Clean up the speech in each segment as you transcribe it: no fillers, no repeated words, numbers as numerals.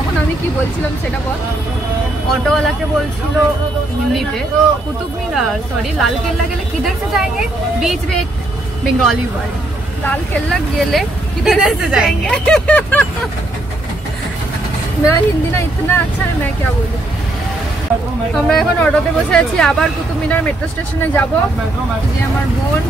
তখন আমি কি বলছিলাম সেটা বল। ऑटोवाला के बोल हिंदी पे कुतुब मीनार सॉरी लाल किला गेले किधर से जाएंगे, बीच में एक बंगाली वर्ड लाल किला गेले किधर से जाएंगे। मेरा हिंदी ना इतना अच्छा है, मैं क्या बोलूं। আমরা এখন অটোতে বসে আছি, আবার কুতুব মিনার মেট্রো স্টেশনে যাব। যে আমার বোন,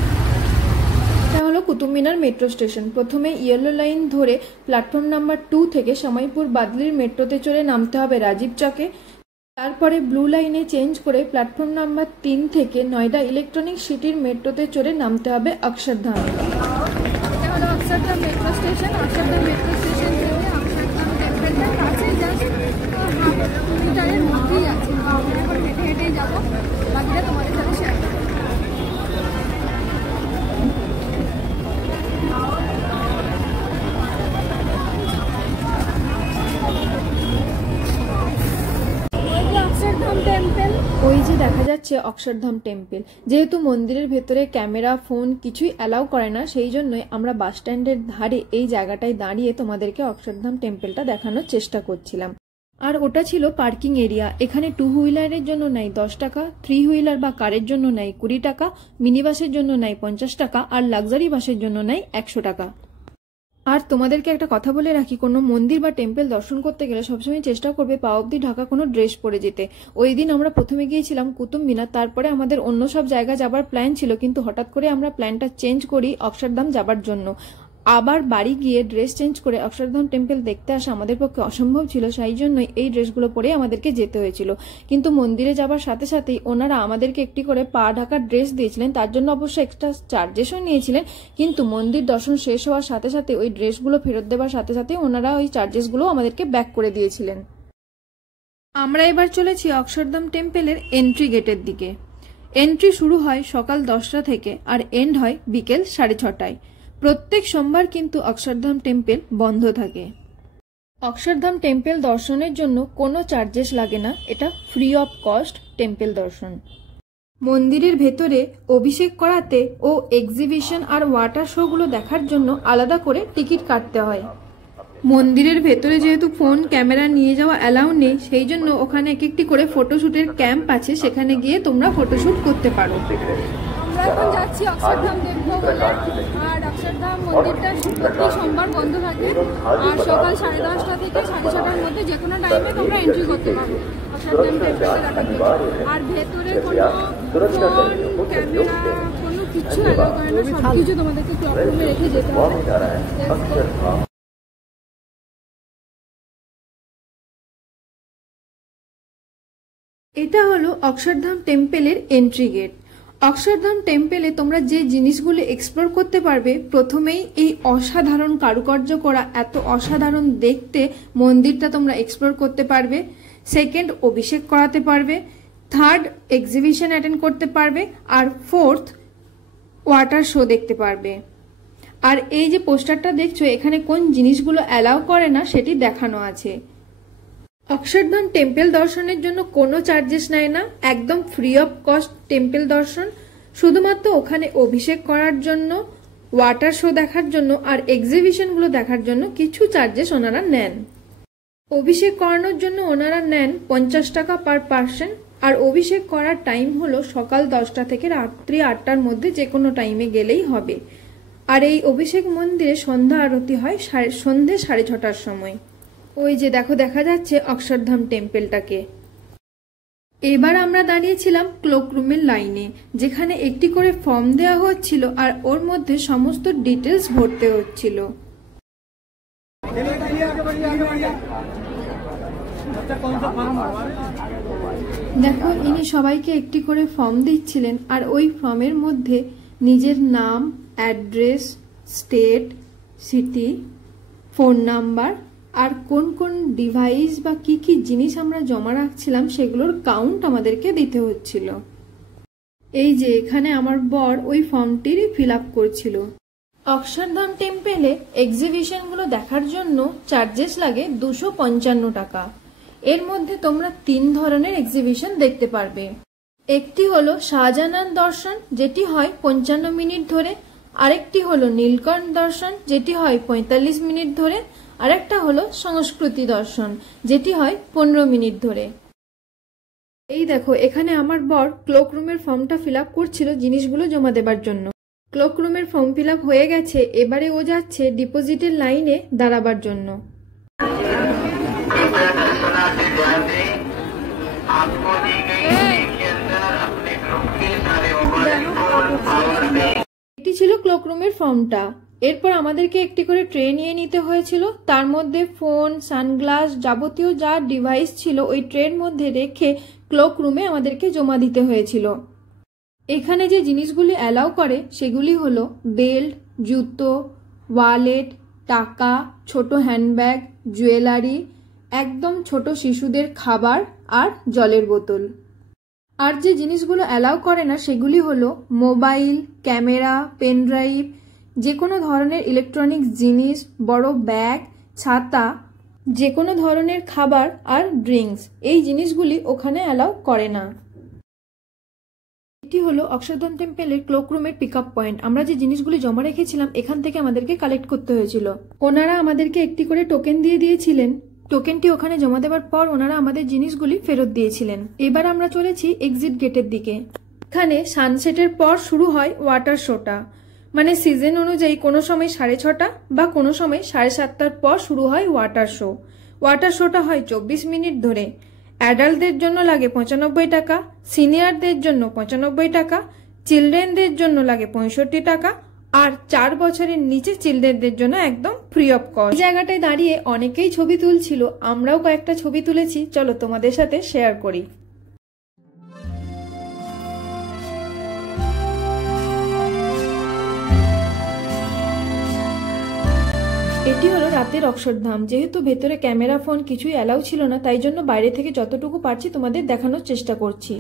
এটা হলো কুতুব মিনার মেট্রো স্টেশন। প্রথমে ইয়েলো লাইন ধরে প্ল্যাটফর্ম নাম্বার 2 থেকে সময়পুর বাদলির মেট্রোতে চড়ে নামতে হবে রাজীব চকে। তারপরে ব্লু লাইনে চেঞ্জ করে প্ল্যাটফর্ম নাম্বার 3 থেকে নয়ডা ইলেকট্রনিক সিটির মেট্রোতে চড়ে নামতে হবে অক্ষরধামে। এটা হলো Akshardham metro station. Akshardham metro station থেকে অক্ষরধাম টেম্পলের কাছে জাস্ট মিটারের মধ্যেই আছে। আমরা এখন হেঁটে হেঁটেই যাবো, বাকিটা তোমাদের সাথে শেয়ার করবো। ওই যে দেখা যাচ্ছে অক্ষরধাম টেম্পল। যেহেতু মন্দিরের ভেতরে ক্যামেরা ফোন কিছুই অ্যালাউ করে না, সেই জন্যই আমরা বাস স্ট্যান্ডের ধারে এই জায়গাটায় দাঁড়িয়ে তোমাদেরকে অক্ষরধাম টেম্পলটা দেখানোর চেষ্টা করছিলাম। আর ওটা ছিল পার্কিং এরিয়া। এখানে 2 হুইলারের জন্য নেয় 10 টাকা, 3 হুইলার বা কারের জন্য নেয় 20 টাকা, মিনি বাসের জন্য নেয় 50 টাকা, আর লাক্সারি বাসের জন্য নেয় 100 টাকা। আর তোমাদেরকে একটা কথা বলে রাখি, কোনো মন্দির বা টেম্পল দর্শন করতে গেলে সবসময় চেষ্টা করবে পা অব্দি ঢাকা কোনো ড্রেস পরে যেতে। ওই দিন আমরা প্রথমে গিয়েছিলাম কুতুব মিনার, তারপরে আমাদের অন্য সব জায়গা যাবার প্ল্যান ছিল, কিন্তু হঠাৎ করে আমরা প্ল্যানটা চেঞ্জ করি অক্ষরধাম যাবার জন্য। আবার বাড়ি গিয়ে ড্রেস চেঞ্জ করে অক্ষরধাম টেম্পল দেখতে আসা আমাদের পক্ষে অসম্ভব ছিল, সেই জন্যই এই ড্রেসগুলো পরে আমাদেরকে যেতে হয়েছিল। কিন্তু মন্দিরে যাবার সাথে সাথেই ওনারা আমাদেরকে একটি করে পা ঢাকার ড্রেস দিয়েছিলেন, তার জন্য অবশ্য এক্সট্রা চার্জেসও নিয়েছিলেন, কিন্তু মন্দির দর্শন শেষ হওয়ার সাথে সাথে ওই ড্রেসগুলো ফেরত দেওয়ার সাথে সাথে ওনারা ওই চার্জেসগুলো আমাদেরকে ব্যাক করে দিয়েছিলেন। আমরা এবার চলেছি অক্ষরধাম টেম্পলের এন্ট্রি গেটের দিকে। এন্ট্রি শুরু হয় সকাল 10টা থেকে আর এন্ড হয় বিকেল 6:30টায়। প্রত্যেক সোমবার কিন্তু অক্ষরধাম টেম্পল বন্ধ থাকে। অক্ষরধাম টেম্পল দর্শনের জন্য কোনো চার্জেস লাগে না, এটা ফ্রি অফ কস্ট টেম্পল দর্শন। মন্দিরের ভেতরে অভিষেক করাতে ও এক্সিবিশন আর ওয়াটার শোগুলো দেখার জন্য আলাদা করে টিকিট কাটতে হয়। মন্দিরের ভেতরে যেহেতু ফোন ক্যামেরা নিয়ে যাওয়া অ্যালাউ নেই, সেই জন্য ওখানে এক একটি করে ফটোশুটের ক্যাম্প আছে, সেখানে গিয়ে তোমরা ফটোশুট করতে পারো। আমরা এখন যাচ্ছি অক্ষরধাম দেখবো বলে। আর অক্ষরধাম মন্দিরটা প্রতি সোমবার বন্ধ থাকে, আর সকাল 10:30টা থেকে 6:30টার মধ্যে যে কোনো টাইমে তোমরা এন্ট্রি করতে পারো অক্ষরধাম টেম্পলটা দেখার জন্য। আর ভেতরে কোনো ফোন ক্যামেরা কোনো কিছু অ্যালাউ করে না, সব কিছু তোমাদেরকে ক্লক রুমে রেখে যেতে হবে। এটা হলো অক্ষরধাম টেম্পলের এন্ট্রি গেট। অক্ষরধাম টেম্পলে তোমরা যে জিনিসগুলো এক্সপ্লোর করতে পারবে, প্রথমেই এই অসাধারণ কারুকার্য করা এত অসাধারণ দেখতে মন্দিরটা তোমরা এক্সপ্লোর করতে পারবে। সেকেন্ড, অভিষেক করাতে পারবে। থার্ড, এক্সিবিশন অ্যাটেন্ড করতে পারবে। আর ফোর্থ, ওয়াটার শো দেখতে পারবে। আর এই যে পোস্টারটা দেখছো, এখানে কোন জিনিসগুলো অ্যালাউ করে না সেটি দেখানো আছে। অক্ষরধাম টেম্পল দর্শনের জন্য কোনো চার্জেস নেয় না, একদম ফ্রি অফ কস্ট টেম্পল দর্শন। শুধুমাত্র ওখানে অভিষেক করার জন্য, ওয়াটার শো দেখার জন্য আর এক্সিবিশনগুলো দেখার জন্য কিছু চার্জেস ওনারা নেন। অভিষেক করানোর জন্য ওনারা নেন 50 টাকা পার পার্সন। আর অভিষেক করার টাইম হলো সকাল 10টা থেকে রাত্রি 8টার মধ্যে, যে কোনো টাইমে গেলেই হবে। আর এই অভিষেক মন্দিরে সন্ধ্যা আরতি হয় সন্ধ্যে 6:30টার সময়। ওই যে দেখো, দেখা যাচ্ছে অক্ষরধাম টেম্পলটাকে। এবার আমরা দাঁড়িয়েছিলাম ক্লোকরুমের লাইনে, যেখানে একটি করে ফর্ম দেওয়া হচ্ছিল আর ওর মধ্যে সমস্ত ডিটেলস ভরতে হচ্ছিল। দেখো, ইনি সবাইকে একটি করে ফর্ম দিচ্ছিলেন, আর ওই ফর্মের মধ্যে নিজের নাম, address, state, city, phone number আর কোন কোন ডিভাইস বা কি কি জিনিস আমরা জমা রাখছিলাম সেগুলোর কাউন্ট আমাদেরকে দিতে হচ্ছিল। এই যে এখানে আমার বর ওই ফর্মটির ফিল আপ করছিল। অক্ষরধাম টেম্পলে এক্সিবিশনগুলো দেখার জন্য চার্জেস লাগে 255 টাকা। এর মধ্যে তোমরা 3 ধরনের এক্সিবিশন দেখতে পারবে। একটি হলো শাহজাহান দর্শন, যেটি হয় 55 মিনিট ধরে। আরেকটি হলো নীলকণ্ঠ দর্শন, যেটি হয় 45 মিনিট ধরে। আর একটা হলো সংস্কৃতি দর্শন, যেটি হয় 15 মিনিট ধরে। এই দেখো, এখানে আমার বর ক্লোক রুমের ফর্মটা ফিল আপ করছিল জিনিসগুলো জমা দেবার জন্য। ক্লোক রুমের ফর্ম ফিল আপ হয়ে গেছে, এবারে ও যাচ্ছে ডিপোজিটের লাইনে দাঁড়াবার জন্য। এটি ছিল ক্লোক রুমের ফর্মটা। এরপর আমাদেরকে একটি করে ট্রে নিয়ে নিতে হয়েছিল, তার মধ্যে ফোন, সানগ্লাস, যাবতীয় যা ডিভাইস ছিল ওই ট্রের মধ্যে রেখে ক্লোক রুমে আমাদেরকে জমা দিতে হয়েছিল। এখানে যে জিনিসগুলি অ্যালাউ করে সেগুলি হলো বেল্ট, জুতো, ওয়ালেট, টাকা, ছোট হ্যান্ডব্যাগ, জুয়েলারি, একদম ছোট শিশুদের খাবার আর জলের বোতল। আর যে জিনিসগুলো অ্যালাউ করে না সেগুলি হলো মোবাইল, ক্যামেরা, পেন ড্রাইভ, যে কোনো ধরনের ইলেকট্রনিক্স জিনিস, বড় ব্যাগ, ছাতা, যে কোনো ধরনের খাবার আর ড্রিঙ্কস, এই জিনিসগুলি ওখানে অ্যালাউ করে না। এটি হলো অক্ষরধাম টেম্পেলের ক্লোক রুমের পিক আপ পয়েন্ট। আমরা যে জিনিসগুলি জমা রেখেছিলাম এখান থেকে আমাদেরকে কালেক্ট করতে হয়েছিল। ওনারা আমাদেরকে একটি করে টোকেন দিয়ে দিয়েছিলেন। টোকেনটি ওখানে জমা দেওয়ার পর ওনারা আমাদের জিনিসগুলি ফেরত দিয়েছিলেন। এবার আমরা চলেছি এক্সিট গেটের দিকে। এখানে সানসেটের পর শুরু হয় ওয়াটার শোটা, মানে সিজন অনুযায়ী কোনো সময় 6:30 বা কোনো সময় 7:30 পর শুরু হয় ওয়াটার শো। ওয়াটার শোটা হয় 24 মিনিট ধরে। অ্যাডাল্টদের জন্য লাগে 95 টাকা, সিনিয়রদের জন্য 95 টাকা, চিলড্রেনদের জন্য লাগে 65 টাকা, আর 4 বছরের নিচে চিলড্রেনদের জন্য একদম ফ্রি অফ কস্ট। এই জায়গাটায় দাঁড়িয়ে অনেকেই ছবি তুলছিল, আমরাও কয়েকটা ছবি তুলেছি, চলো তোমাদের সাথে শেয়ার করি। এটি হলো রাতের অক্ষরধাম। যেহেতু ভেতরে ক্যামেরা, ফোন কিছুই অ্যালাউ ছিল না, তাই জন্য বাইরে থেকে যতটুকু পারছি তোমাদের দেখানোর চেষ্টা করছি।